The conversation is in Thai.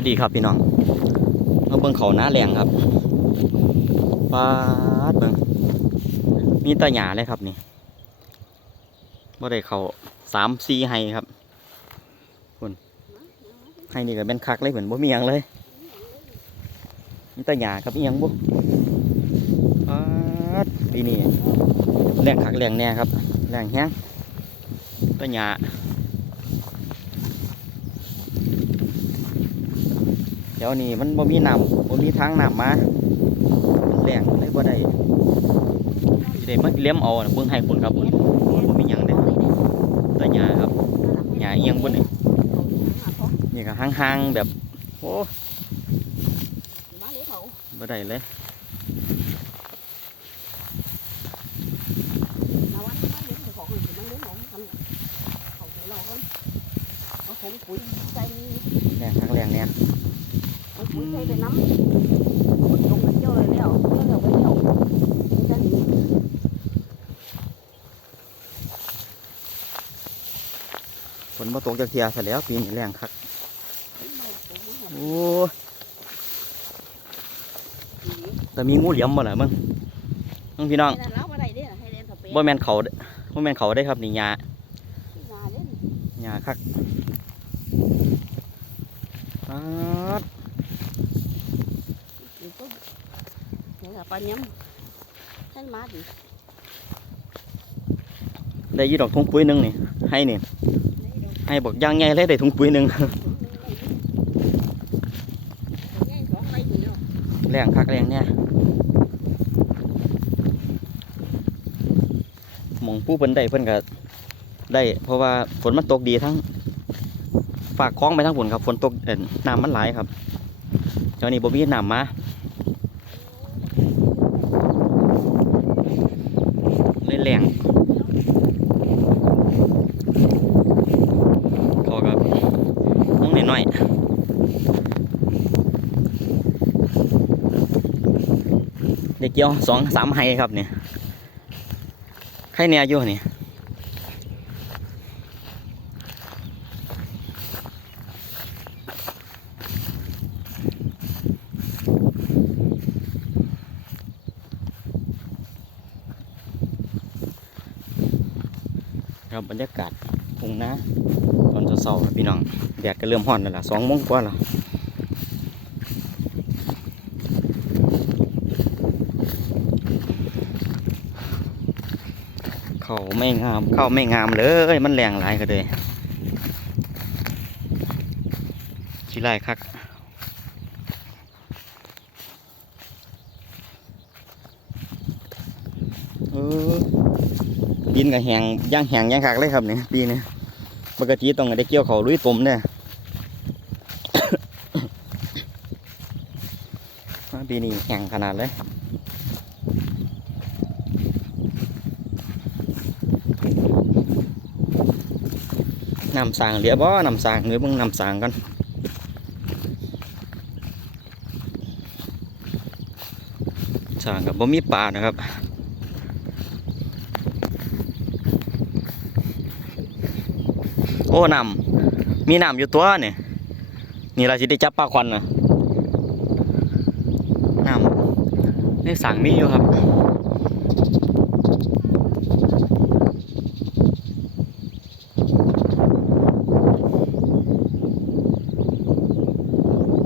วัสดีครับพี่น้องมาเบิ่งเขาหน้าแรงครับปาดเบิ่งมีตาหยาเลยครับนี่บ่ได้เขาสามสี่ไฮครับคุณไฮนี่ก็เป็นคักเลยเหมือนบ่มีหยังเลย มีตาหยาครับอีหยังบ่ปาดปีนี้แรงคักแรงแน่ครับแรงแห้งตาหยา เดี๋ยวนี้มันบ่มีน้ำบ่มีทางน้ำมาแรงเลยบ่ได้สิได้มาเลี้ยมเอาน่ะเบิ่งให้ฝนครับพุ่นบ่มีหยังเด้แต่หญ้าครับหญ้าเอียงบ่นี่นี่ก็ห่างๆแบบโอ้บ่ได้เลยแรงเนี่ย คักแรงแน่ฝนบ่ตกจักเที่ยซะแล้วปีนี้แรงคักโอ้แต่มีงูเหลี่ยมบ่ล่ะมึงมึงพี่น้องบ่แม่นเขาเด้อบ่แม่นเขาได้ครับนี่หญ้าหญ้าคักปา ดปลาเนี้ยท่านมาดิได้อยี่ดอกถุงปุ๋ยหนึงนี่ให้นี่ให้บอกย่างใหญ่เลยได้ถุงปุ๋ยหนึงแรงคักแรงเนี่ยหมองผู้เพิ่นได้เพิ่นก็ได้ เพราะว่าฝนมันตกดีทั้งฝากคล้องไปทั้งฝนครับฝนตกเอ่อน้ำมันไหลายครับเจ้านี่บ่มีน้ำมาเลย แรงเขาก็น้องน้อยๆเด็กเกี่ยวสองสามไฮครับเนี่ยใครเนี่ยอยู่นี่ ครับบรรยากาศทุ่งนาตอนเช้าๆพี่น้องแดดก็เริ่มร้อนแล้วล่ะสองโมงกว่าแล้วเขาไม่งามเข้าไม่งามเลยมันแรงหลายก็เลยขี้ไล่คักเออ ดินกับแหงย่างแหงย่างคักเลยครับเนี่ยปีนี้ปกติต้องได้เกี่ยวเขาลุยตุ่มเนี่ยปีนี้แหงขนาดเลยนำสางเหลือบ่นำสางเหลือบิ่งนำสางกันสางกับบ่มีปลานะครับ โอ้นำมีน้ำอยู่ตัวนี่นี่เราจะได้จับปลาควันนะน้ำในสังมีอยู่ครับ